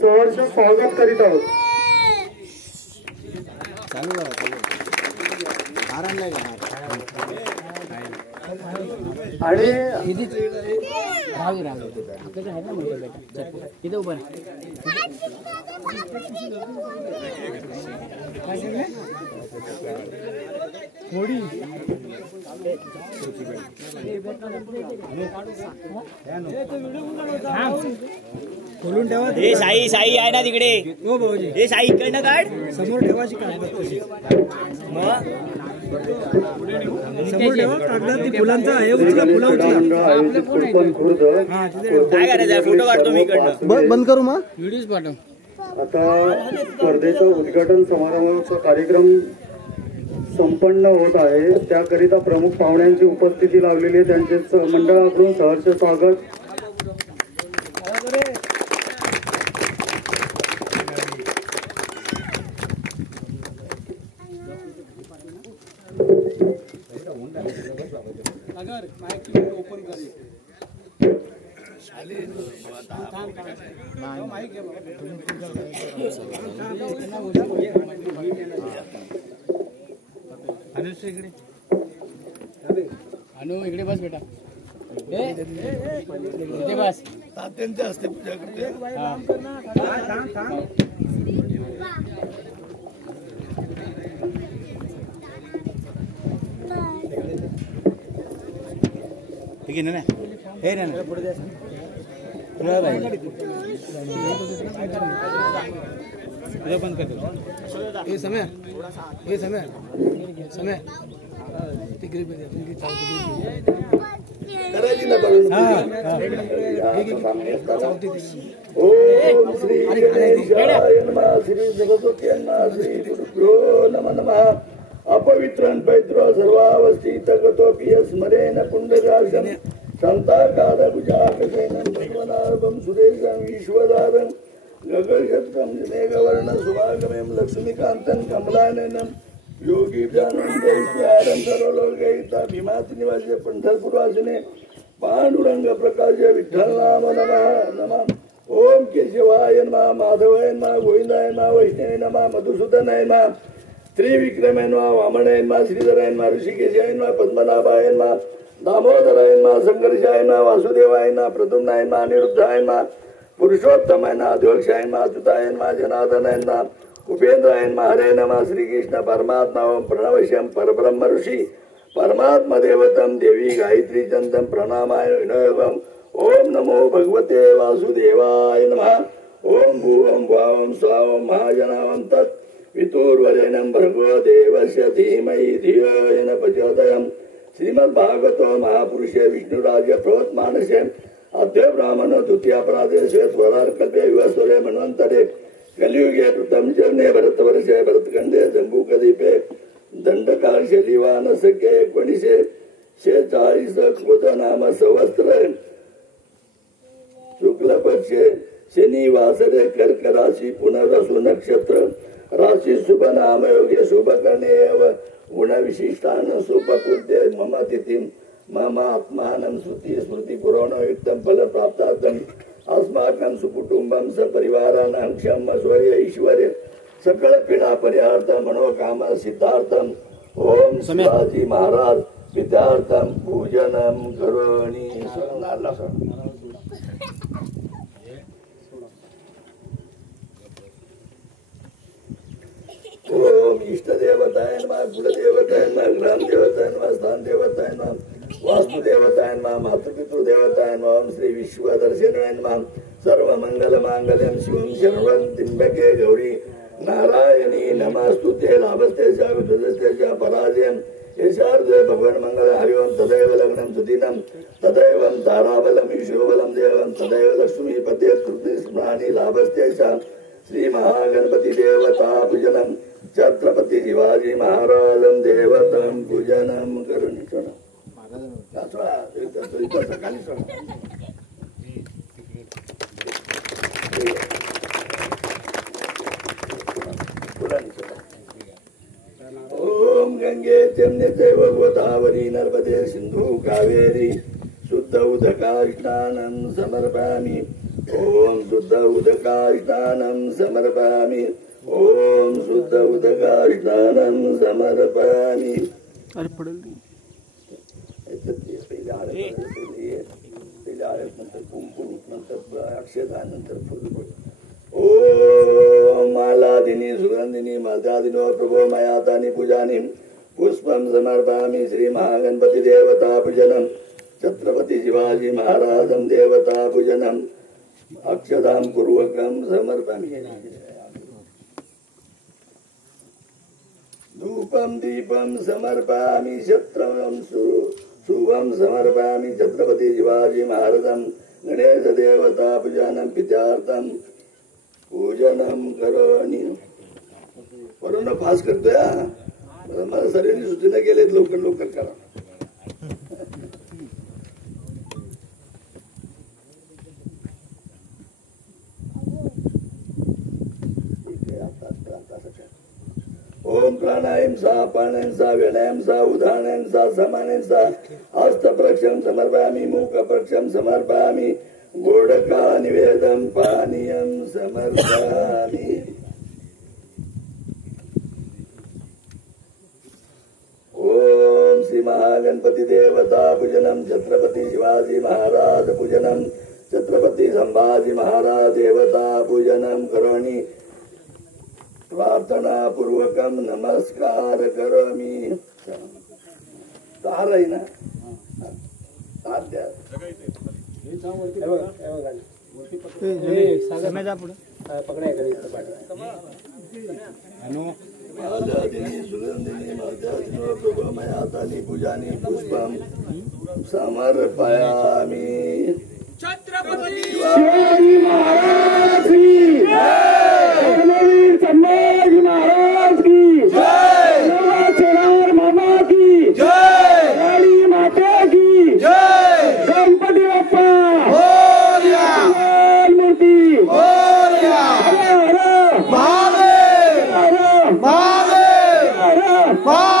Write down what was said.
सहर्ष स्वागत करीत आहोत। आणि खोलून ठेवा। हे साई साई आहे ना तिकडे, हो भाऊजी, हे साई इकडनं काढ, समोर ठेवायची काय समोर ठेवा कागदात ती फुलांचा आहे, उचला फुला उचला। काय करायचं, फोटो काढतो मी इकडनं। बंद करू मग व्हिडिओ पाठव। आता स्पर्धेचा उद्घाटन समारंभाचा कार्यक्रम संपन्न होत आहे, त्याकरिता प्रमुख पाहुण्यांची उपस्थिती लावलेली आहे, त्यांचे मंडळाकडून सहर्ष स्वागत। अनु इकडे बस बेटा, इथे बस। तात्यांच्या हस्ते पूजा करते। ठीक आहे ना, हे ना पुढे द्या। बंद कर, ये समय ये समय समय करायची ना बघून। ओम श्री गणेशाय नमः, श्री सरस्वत्यांना श्री गुरुभ्यो नमः। अपवित्रं पैत्र सर्वावस्थित गतोपि स्मरेण पुण्डराजं शान्ताकारभुजाकशयनं भगवनार्भं सुरेशं विश्वदारं गगनशतं मेघवर्णं सुभागमें लक्ष्मीकान्तं कमलाननं योगीभ्यानन्दं सर्वलोकहिता भीमातिनिवास्य पंढरपुरवासिने पांडुरंग प्रकाश विठ्ठल नाम नमः नमः। ओम केशवाय नमः, माधवाय नमः, गोविंदाय नमः, वैष्णवाय नमः, मधुसूदनाय नमः, त्रिविक्रमाय नमः, वामनाय नमः, श्रीधराय नमः, ऋषिकेशाय नमः, पद्मनाभाय नमः, दामोदराय नमः, संघर्षाय नमः, वासुदेवाय नमः, प्रद्युम्नाय नमः, अनिरुद्धाय नमः, पुरुषोत्तमाय नमः, अध्योक्षाय नमः, अच्युताय नमः, जनार्दनाय नमः, उपेंद्राय नमः, हरे नमः, श्रीकृष्ण परमात्मा ओम प्रणवश्यम परब्रह्म ऋषि परमात्मा देवतम देवी गायत्री चंदम प्रणामाय विनयम। ओम नमो भगवते वासुदेवाय नमः। ओम भूवं भावं स्वावं महाजनावं तत् वितुर्वरेण्यं भर्गो देवस्य धीमहि धियो येन प्रचोदयात्। श्रीमद्भागवतो महापुरुषे विष्णुराज्य प्रवर्तमानसे अद्य ब्राह्मणो द्वितीयापराधे श्वेतवरार्कल्पे विवस्वरे मन्वन्तरे कलियुगे कृतं चरणे भरतवर्षे भरतखंडे जम्बूकदीपे दंडकाशलिवान सखे 1946 कृत नाम संवत्सर शुक्ल पक्षे शनि वासरे कर्क राशि पुनरसु नक्षत्र राशि शुभ नाम योगे शुभ करणे गुण विशिष्टान सुपकुद्ये मम तिथि मम आत्मानं श्रुति स्मृति पुराणो युक्तं फल प्राप्तार्थं अस्माकं सुकुटुंबं सपरिवाराणां क्षम स्वर्य ईश्वरे सकल पीडा परिहार्थ मनोकाम सिद्धार्थम। ओम शिवाजी महाराज विद्यार्थम पूजनम करोमि। ओम इष्ट देवताय नमः, कुल देवताय नमः, ग्राम देवताय नमः, स्थान देवताय नमः, वास्तु देवताय नमः, मातृपितृ देवताय नमः। ओम श्री विश्वदर्शनाय नमः। सर्व मंगल मांगल्यं शिवं शरणं त्र्यंबके गौरी नारायणी नमस्तुते। लाभस्ते च पराजयं यशार्थे भगवान मंगल हरि ओम। तदैव लग्नं सुदिनं तदैव ताराबलं ईश्वरबलं देवं तदैव लक्ष्मी पते कृति स्मराणि लाभस्ते च श्री महागणपति देवता पूजनं छत्रपति शिवाजी महाराजं देवतं पूजनं करोमि। ओम गंगे जमुने चैव गोदावरी नर्मदे सिंधु कावेरी शुद्ध उदका स्नानं समर्पयामि। ओम शुद्ध उदकारितानं समर्पयामि ओम शुद्ध उदकारितानं समर्पयामि अरे पडेल नंतर कुंकुम नंतर अक्षदान नंतर फुल ओम मालादिनी सुगंधिनी मलदादिनो प्रभो मयातानि पूजानि पुष्पं समर्पयामि श्री महागणपति देवता पूजनम छत्रपति शिवाजी महाराजं देवता पूजनम अक्षदां पूर्वकं समर्पयामि धूपं दीपं समर्पयामि छत्रं शुभं समर्पयामि छत्रपति शिवाजी महाराजं गणेश देवता पूजनं पित्यार्थं पूजनं करोमि कोरोना फास करतोय मला सगळ्यांनी सूचना केल्यात लवकर लवकर करा ओम प्राणायाम सा प्राणायाम सा व्यायाम सा उदाहरण सा समानम सा हस्त प्रक्षम समर्पयामि मुख प्रक्षम समर्पयामि गोडका निवेदन पानीयम समर्पयामि ओम श्री महागणपति देवता पूजनम छत्रपति शिवाजी महाराज पूजनम छत्रपति संभाजी महाराज देवता पूजनम करोमि प्रार्थना पूर्वकम नमस्कार करोमि तार आहे ना तार द्या मालादिनी सुगंधिनी मलदादिनो प्रभमयातानि पूजानि पुष्पं समर्पयामि छत्रपती शिवाजी महाराज की जय संभाजी महाराज की जय चेरार मामा की जय काली माता की जय गणपती बाप्पा मोरया मूर्ती मोरया हर हर महादेव हर महादेव हर